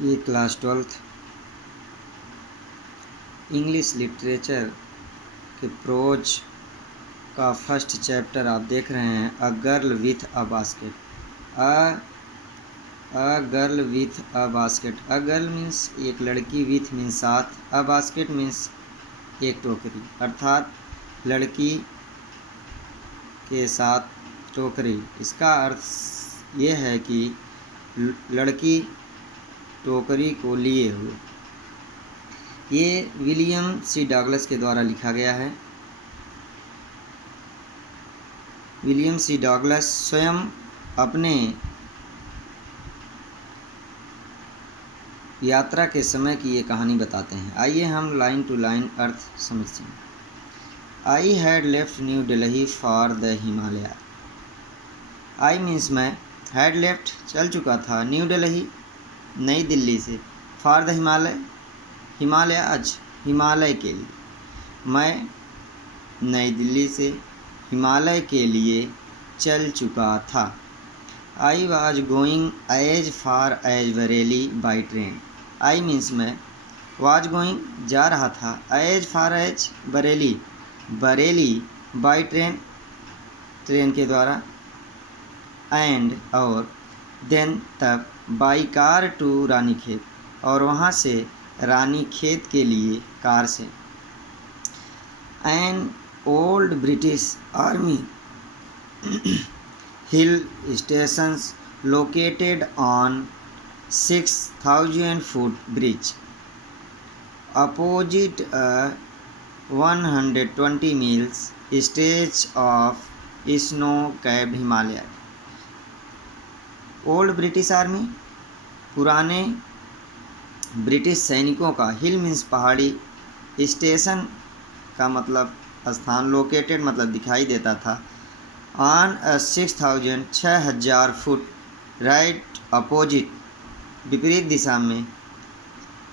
ये class 12th English literature के pros का फर्स्ट चैप्टर आप देख रहे हैं, a girl with a basket. A girl with a basket. A girl means एक लड़की, विथ मीन्स साथ, अ बास्केट मीन्स एक टोकरी, अर्थात लड़की के साथ टोकरी। इसका अर्थ ये है कि लड़की टोकरी को लिए हुए। ये विलियम सी डगलस के द्वारा लिखा गया है। विलियम सी डगलस स्वयं अपने यात्रा के समय की ये कहानी बताते हैं। आइए हम लाइन टू लाइन अर्थ समझते हैं। I had left new Delhi for the Himalaya. I means मैं, हैड लेफ्ट चल चुका था, न्यू दिल्ली नई दिल्ली से, फॉर द हिमालय हिमालय आज हिमालय के लिए, मैं नई दिल्ली से हिमालय के लिए चल चुका था। I was going as far as Bareilly by train. I means मैं, वॉज गोइंग जा रहा था, as far as Bareilly Bareilly by train train के द्वारा, एंड और देन तब बाई कार टू रानीखेत और वहाँ से रानीखेत के लिए कार से। An old British army hill stations located on 6,000 foot bridge opposite a 120 miles stretch of snow-capped Himalaya। Old British army, पुराने ब्रिटिश सैनिकों का, हिल मीन्स पहाड़ी, स्टेशन का मतलब स्थान, लोकेटेड मतलब दिखाई देता था, ऑन 6,000 6,000 फुट, राइट अपोजिट विपरीत दिशा में,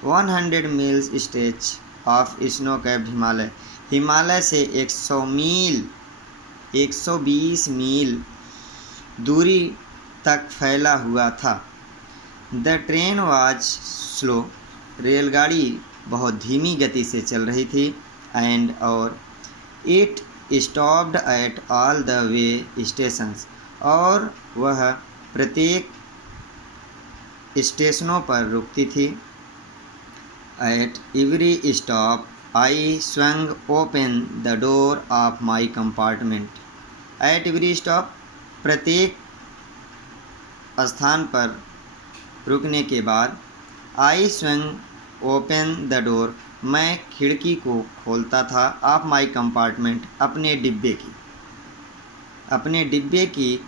100 meals stretch of snow capped Himalaya, Himalaya से 100 मील 120 मील दूरी तक फैला हुआ था। द ट्रेन वाज स्लो, रेलगाड़ी बहुत धीमी गति से चल रही थी, एंड और it stopped at all the way stations, और वह प्रत्येक स्टेशनों पर रुकती थी। At every stop I swung open the door of my compartment. At every stop, प्रत्येक स्थान पर रुकने के बाद, आई स्वंग ओपन द डोर, मैं खिड़की को खोलता था, ऑफ माई कंपार्टमेंट, अपने डिब्बे की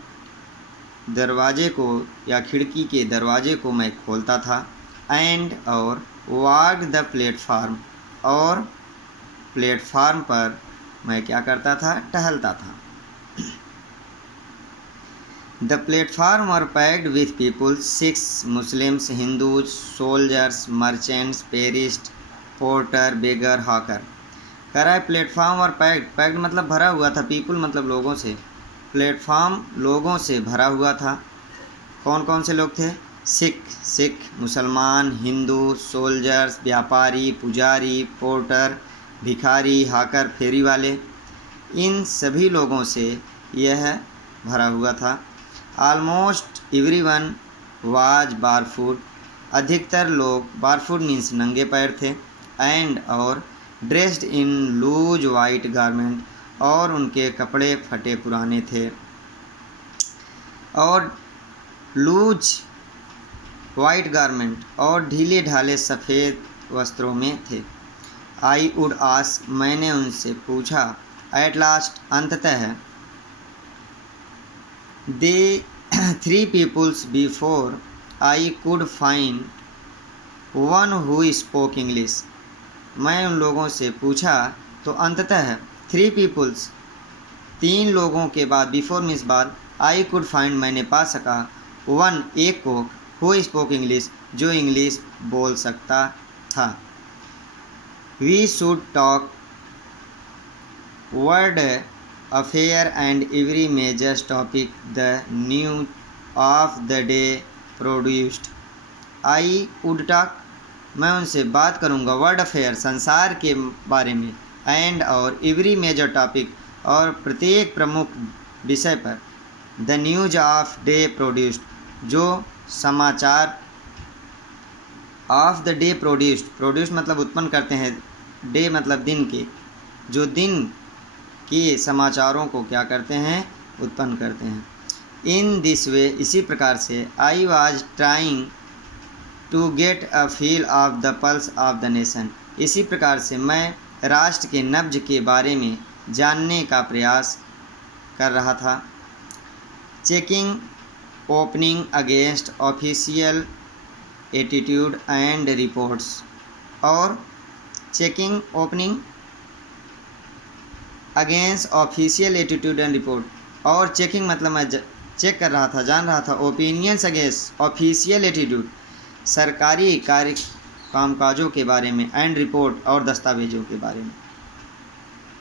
दरवाजे को या खिड़की के दरवाजे को मैं खोलता था, एंड और वॉक द प्लेटफार्म, और प्लेटफार्म पर मैं क्या करता था, टहलता था। The platform were packed with people, Sikhs, Muslims, Hindus, soldiers, merchants, priest, porter, beggar, hawker। कह रहा है प्लेटफॉर्म और पैक्ड मतलब भरा हुआ था, पीपल मतलब लोगों से, प्लेटफॉर्म लोगों से भरा हुआ था। कौन कौन से लोग थे? सिख मुसलमान, हिंदू, सोल्जर्स व्यापारी, पुजारी, पोर्टर भिखारी, हाकर फेरी वाले, इन सभी लोगों से यह भरा हुआ था। ऑलमोस्ट एवरीवन वाज बारफुट, अधिकतर लोग, बारफुट मीन्स नंगे पैर थे, एंड और dressed in loose white garment, और उनके कपड़े फटे पुराने थे और लूज वाइट गारमेंट और ढीले ढाले सफ़ेद वस्त्रों में थे। आई वुड आस्क, मैंने उनसे पूछा, एट लास्ट, अंततः, दे 3 peoples before I could find one who spoke English। मैं उन लोगों से पूछा तो अंततः 3 peoples, 3 लोगों के बाद, बिफोर मीन्स बाद, आई कुड फाइंड मैंने पा सका, वन एक को, हु स्पोक इंग्लिश जो इंग्लिश बोल सकता था। We should talk world affair and every major topic the news of the day produced. I would talk, मैं उनसे बात करूँगा, वर्ल्ड अफेयर, संसार के बारे में, एंड और एवरी मेजर टॉपिक, और प्रत्येक प्रमुख विषय पर, the news of day produced, जो समाचार ऑफ द डे प्रोड्यूस्ड मतलब उत्पन्न करते हैं, डे मतलब दिन के, जो दिन के समाचारों को क्या करते हैं, उत्पन्न करते हैं। इन दिस वे, इसी प्रकार से, I was trying to get a feel of the pulse of the nation, इसी प्रकार से मैं राष्ट्र के नब्ज के बारे में जानने का प्रयास कर रहा था। Checking opening against official attitude and reports, और checking opening against official attitude and report, और चेकिंग मतलब मैं चेक कर रहा था, जान रहा था, ओपिनियंस अगेंस्ट ऑफिशियल एटीट्यूड, सरकारी कार्य कामकाजों के बारे में, एंड रिपोर्ट और दस्तावेजों के बारे में।